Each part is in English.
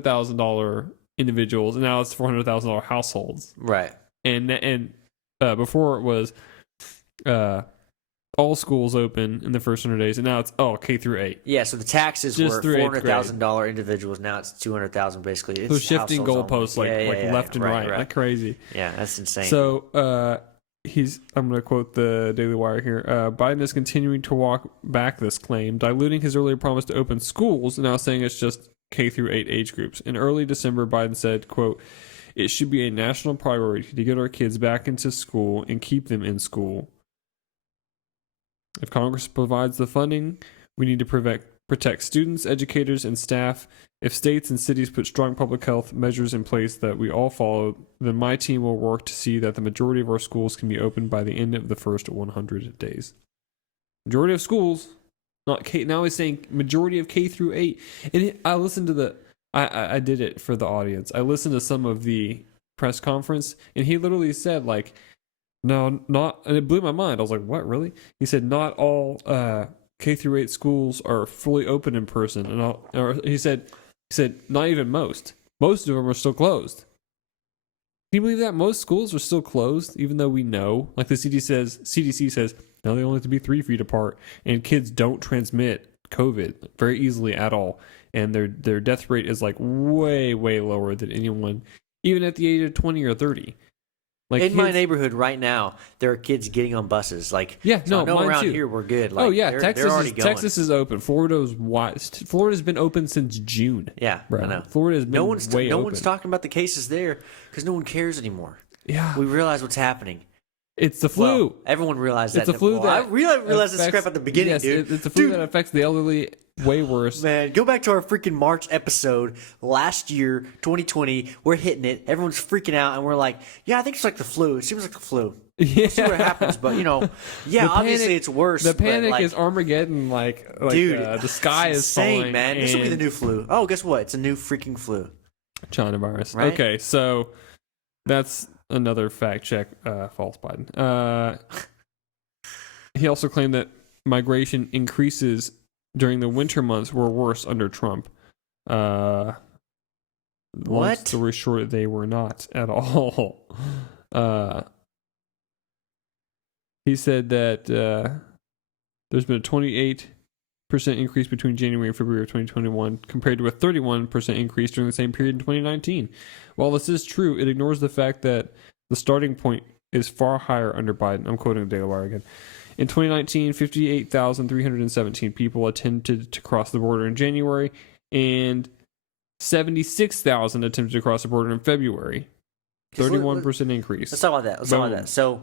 $1,000 individuals, and now it's $400,000 households. Right. And before it was all schools open in the first 100 days, and now it's K through 8. Yeah, so the taxes Just were through $400,000 indivials. Now it's $200,000 basically. It's so shifting goalposts left and right, like crazy. Yeah, that's insane. So I'm going to quote the Daily Wire here. Biden is continuing to walk back this claim, diluting his earlier promise to open schools, and now saying it's just K through 8 age groups. In early December, Biden said, quote, "It should be a national priority to get our kids back into school and keep them in school. If Congress provides the funding, we need to protect students, educators, and staff. If states and cities put strong public health measures in place that we all follow, then my team will work to see that the majority of our schools can be opened by the end of the first 100 days." Majority of schools, not K. Now he's saying majority of K through 8. And I listened to I did it for the audience. I listened to some of the press conference, and he literally said, like, no, not, and it blew my mind. I was like, what, really? He said, not all K through 8 schools are fully open in person. And he said, not even most. Most of them are still closed. Can you believe that? Most schools are still closed, even though we know, like the CDC says, no, they only have to be 3 feet apart, and kids don't transmit COVID very easily at all. And their death rate is like way, way lower than anyone, even at the age of 20 or 30. Like in my neighborhood right now, there are kids getting on buses. Like, yeah, so no, mine around too. here we're good. Like, Texas is open. Florida's been open since June. Yeah, bro. I know. Florida's been no one's talking about the cases there because no one cares anymore. Yeah, we realize what's happening. It's the flu. Well, everyone realized that. It's the flu that I realized this crap at the beginning, yes, dude. It's the flu that affects the elderly way worse. Man, go back to our freaking March episode last year, 2020. We're hitting it. Everyone's freaking out, and we're like, yeah, I think it's like the flu. It seems like the flu. Yeah. We'll see what happens, but obviously it's worse. The panic is Armageddon, dude. The sky is insane, falling, man. This will be the new flu. Oh, guess what? It's a new freaking flu. China virus. Right? Okay, so that's another fact check. False Biden. He also claimed that migration increases during the winter months were worse under Trump. Long story short, they were not at all. He said that there's been a 28% increase between January and February of 2021 compared to a 31% increase during the same period in 2019. While this is true, it ignores the fact that the starting point is far higher under Biden. I'm quoting the Daily Wire again. In 2019, 58,317 people attempted to cross the border in January, and 76,000 attempted to cross the border in February. 31% increase. Let's talk about that. So,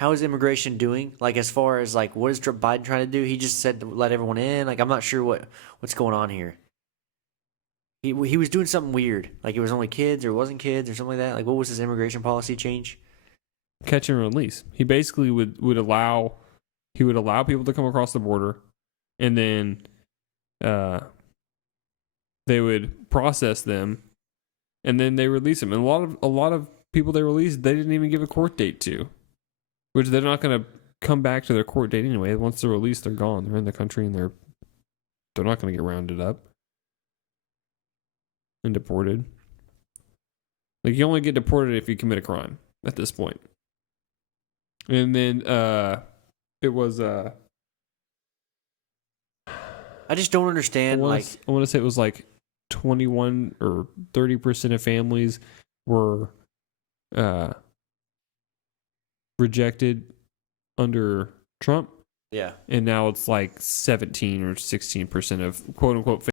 how is immigration doing? Like, as far as like, what is Biden trying to do? He just said to let everyone in. Like, I'm not sure what's going on here. He was doing something weird. Like, it was only kids or it wasn't kids or something like that. Like, what was his immigration policy change? Catch and release. He basically would allow people to come across the border, and then they would process them, and then they release them. And a lot of people they released, they didn't even give a court date to, which they're not going to come back to their court date anyway. Once they're released, they're gone. They're in the country, and they're not going to get rounded up and deported. Like, you only get deported if you commit a crime at this point. And then it was I just don't understand. I want to say it was like 21 or 30% of families were rejected under Trump. Yeah. And now it's like 17 or 16% of quote unquote